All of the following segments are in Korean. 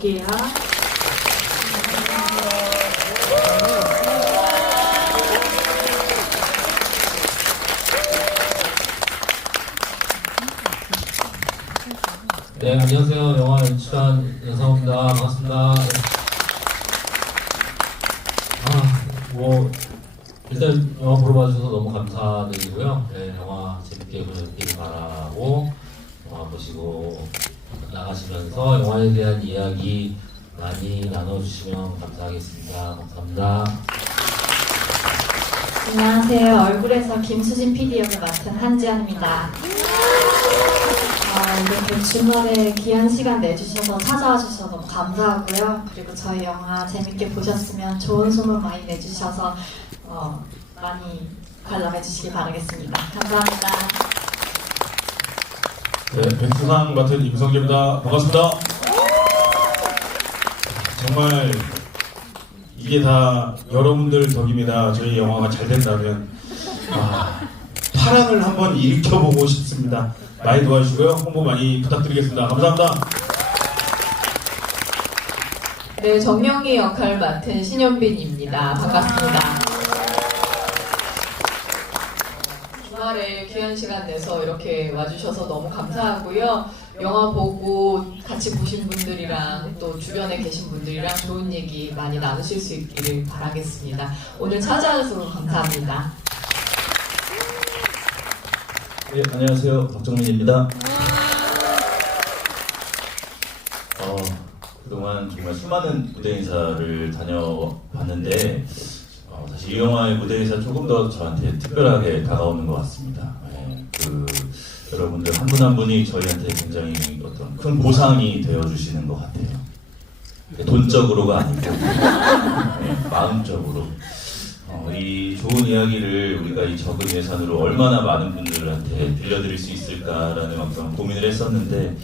게요. 네, 안녕하세요. 영화 연출한 연상호입니다. 반갑습니다. 아, 뭐, 일단 영화 보러 와주셔서 너무 감사드리고요. 네, 영화 재밌게 보셨길 바라고, 영화 보시고 나가시면서 영화에 대한 이야기 많이 나눠주시면 감사하겠습니다. 감사합니다. 안녕하세요. 얼굴에서 김수진 PD 역을 맡은 한지연입니다. 아, 이렇게 주말에 귀한 시간 내주셔서 찾아와 주셔서 너무 감사하고요. 그리고 저희 영화 재밌게 보셨으면 좋은 소문 많이 내주셔서 어, 많이 관람해 주시기 바라겠습니다. 감사합니다. 네, 백수상 맡은 임성재입니다. 반갑습니다. 정말 이게 다 여러분들 덕입니다. 저희 영화가 잘 된다면 아, 파란을 한번 일으켜보고 싶습니다. 많이 도와주시고요. 홍보 많이 부탁드리겠습니다. 감사합니다. 네, 정영희 역할 맡은 신현빈입니다. 반갑습니다. 주말에 귀한 시간 내서 이렇게 와주셔서 너무 감사하고요. 영화 보고 같이 보신 분들이랑 또 주변에 계신 분들이랑 좋은 얘기 많이 나누실 수 있기를 바라겠습니다. 오늘 찾아와서 감사합니다. 네, 안녕하세요. 박정민입니다. 어, 그동안 정말 수많은 무대 인사를 다녀봤는데 어, 사실 이 영화의 무대 인사 조금 더 저한테 특별하게 다가오는 것 같습니다. 네, 그 여러분들 한 분 한 분이 저희한테 굉장히 어떤 큰 보상이 되어주시는 것 같아요. 돈적으로가 아니고 네, 마음적으로 어, 이 좋은 이야기를 우리가 이 적은 예산으로 얼마나 많은 분들한테 들려드릴 수 있을까라는 어떤 고민을 했었는데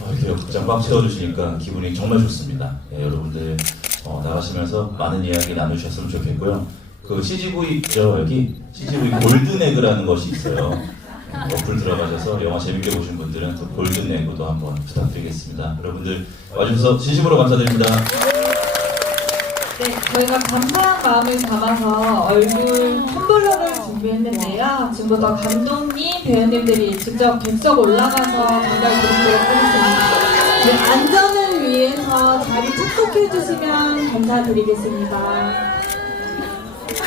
어, 이렇게 극장 꽉 채워주시니까 기분이 정말 좋습니다. 네, 여러분들 어, 나가시면서 많은 이야기 나누셨으면 좋겠고요. 그 CGV 있죠 여기 CGV 골든에그라는 것이 있어요. 네, 어플 들어가셔서 영화 재밌게 보신 분들은 또 골든에그도 한번 부탁드리겠습니다. 여러분들 와주셔서 진심으로 감사드립니다. 네, 저희가 감사한 마음을 담아서 얼굴 텀블러를 준비했는데요. 지금부터 감독님, 배우님들이 직접 객석 올라가서 감각을 드리도록 하겠습니다. 네, 안전을 위해서 자리 착석해 주시면 감사드리겠습니다.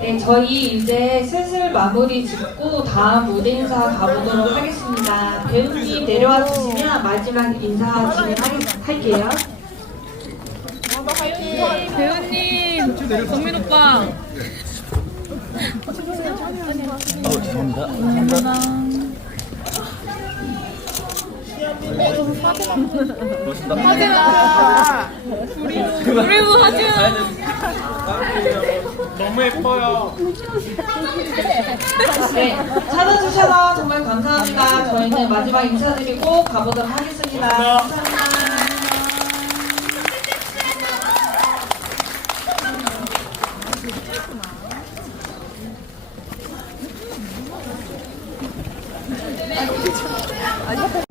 네, 저희 이제 슬슬 마무리 짓고 다음 무대 인사 가보도록 하겠습니다. 배우님 내려와 주시면 마지막 인사 진행할게요. 배우님, 정민 오빠. 사진아. 그리고 사진. 네, 찾아주셔서 정말 감사합니다. 저희는 마지막 인사드리고 가보도록 하겠습니다. 감사합니다.